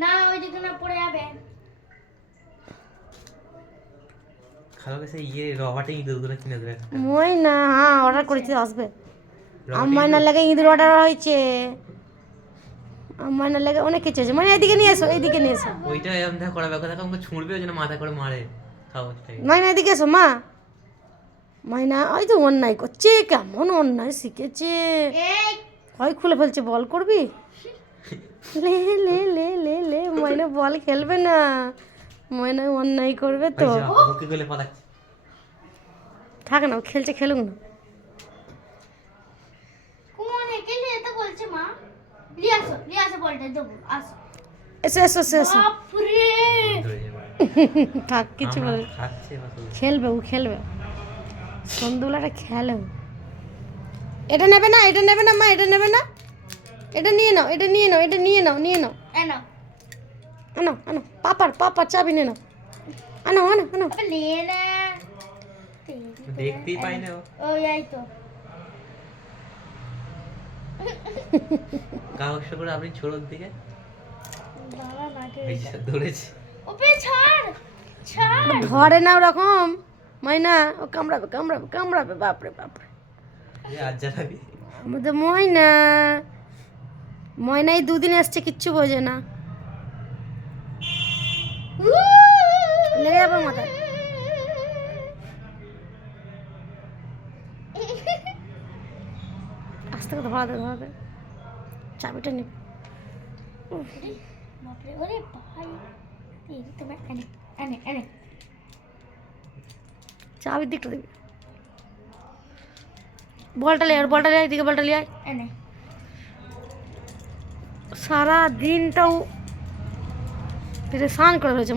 না ওইদিকে না পড়ে যাবে। খালাকে সেই রবার্টে ইঁদুরগুলো কিনে দেবে। মই না, হ্যাঁ অর্ডার করেছি, আসবে। আমার না লাগে ইঁদুর অর্ডার হয়েছে, আমার না লাগে অনেক কিছু আছে। মানে এদিকে নিয়ে এসো, এইদিকে নিয়ে এসো। ওইটা এরকম দেখা করা ব্যাপার দেখা আমাকে ছুঁড়বে ওই জন্য মাথা করে মারে খাওয়াটাই। মাইনা এদিকে এসো মা। মাইনা ওই তো অন্যায় করছে, কেমন অন্যায় শিখেছে। এই হয় খুলে ফেলছে, বল করবি? লে লে লে লে লে ময়না বল খেলবে না, ময়না অন্যায় করবে তো। ওকে গলে পালাচ্ছে। থাক না, ও খেলছে, খেলুক না। কোন একে যেতে বলছে মা? লিয়ে আসো বলটা দেবো, আসো। এসো এসো এসো এসো। বাপরে থাক, কিছু বলে খাচ্ছে বা শুধু। খেলবে, ও খেলবে, সন্ধ্যুলাটা খেলে ও। এটা নেবে না, এটা নেবে না মা, এটা নেবে না, এটা নিয়ে নাও, এটা নিয়ে নাও, এটা নিয়ে নাও, নিয়ে নাও। এনো আনো আনো, পাপার চাবি নিয়ে নাও। আনো আনো আনো। আবে নিয়ে নে। দেখতেই পাই না ও। ওই এই তো কাগজ করে আপনি ছোড়োর দিকে বাবা মাকে ধরেছে। ওপে ছাড় ছাড়। ধরে না ওরকম ময়না, ও কামড়াবে কামড়াবে কামড়াবে, বাপরে বাপরে। আজ জ্বালাবি। আমাদের ময়না, ময়না এই দুদিন এসছে, কিচ্ছু বোঝে না, লেগে যাবে মাথায়। আস্তে করে ধরাতে চাবিটা নে। বাপরে ওরে ভাই এই তুমি এনে এনে এনে চাবির দিকটা দেখবি। বলটা লিয়ে, আর বলটা লিয়ে, এদিকে বলটা লিয়ে আয়। এনে সারা দিনটাও পেরেশান করে ফেলেছে।